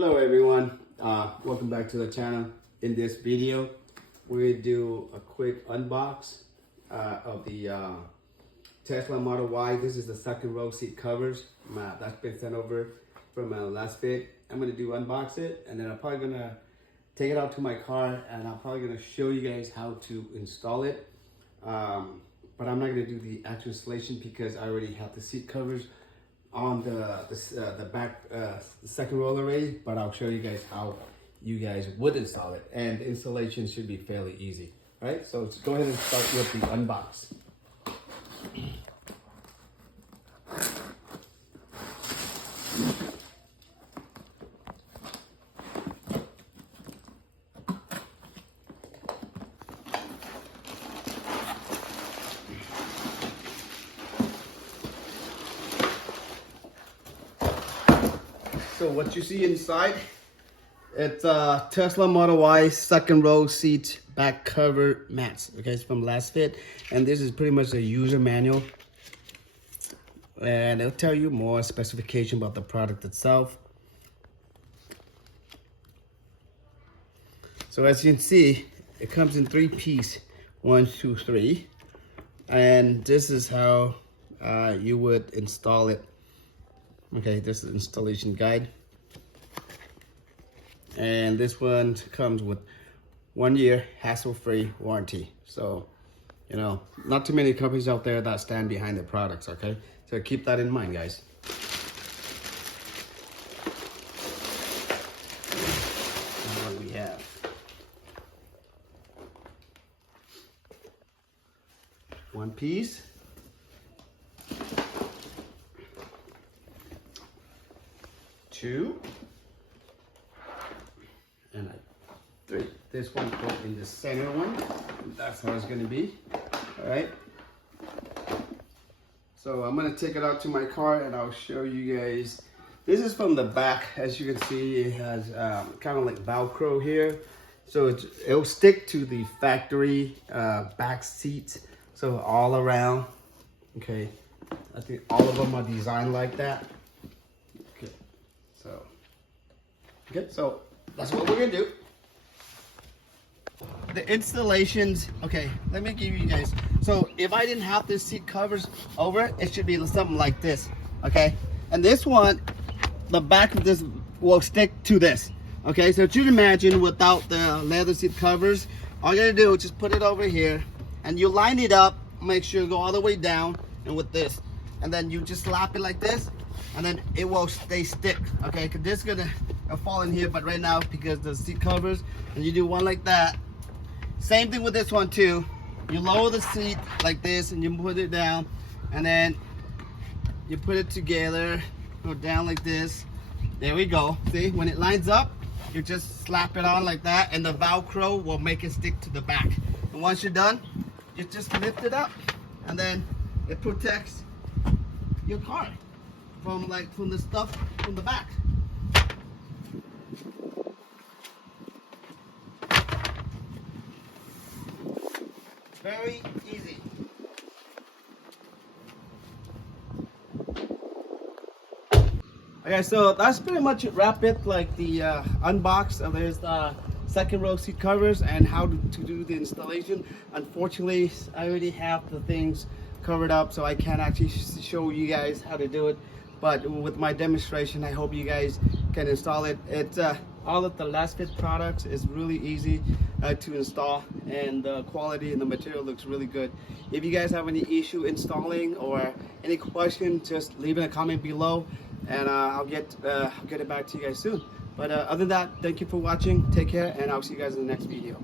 Hello everyone, welcome back to the channel. In this video we're going to do a quick unbox of the Tesla Model Y. This is the second row seat covers that's been sent over from Lasfit. I'm going to unbox it, and then I'm probably going to take it out to my car, and I'm probably going to show you guys how to install it, but I'm not going to do the actual installation because I already have the seat covers on the back, the second row already. But I'll show you guys how you guys would install it, and the installation should be fairly easy. All right, so let's go ahead and start with the unbox. So what you see inside, it's Tesla Model Y second row seat back cover mats. Okay, it's from Lasfit, and this is pretty much a user manual, and it'll tell you more specification about the product itself. So as you can see, it comes in 3 pieces, 1, 2, 3, and this is how you would install it. Okay, this is installation guide, and this one comes with 1 year hassle-free warranty. So, you know, not too many companies out there that stand behind their products. Okay, so keep that in mind, guys. And what we have, one piece, two, and 3. This one goes in the center one. That's how it's going to be. All right. So I'm going to take it out to my car, and I'll show you guys. This is from the back. As you can see, it has kind of like Velcro here, so it'll stick to the factory back seats. So all around. Okay, I think all of them are designed like that. So that's what we're gonna do. The installations, okay, let me give you guys. So if I didn't have this seat covers over it, it should be something like this, okay? And this one, the back of this will stick to this, okay? So you can imagine without the leather seat covers, all you gotta do is just put it over here, and you line it up, make sure you go all the way down, and with this, and then you just slap it like this, and then it will stay stick, okay? Because this is gonna fall in here, but right now, because the seat covers, and you do one like that. Same thing with this one too. You lower the seat like this, and you put it down, and then you put it together, go down like this. There we go. See, when it lines up, you just slap it on like that, and the Velcro will make it stick to the back. And once you're done, you just lift it up, and then it protects your car from the stuff from the back. Very easy. Okay, so that's pretty much it. Wrap it like the unbox. There's the second row seat covers and how to do the installation. Unfortunately, I already have the things covered up, so I can't actually show you guys how to do it. But with my demonstration, I hope you guys can install it. It's all of the Lasfit products is really easy to install, and the quality and the material looks really good. If you guys have any issue installing or any question, just leave in a comment below, and I'll get it back to you guys soon. But other than that, thank you for watching. Take care, and I'll see you guys in the next video.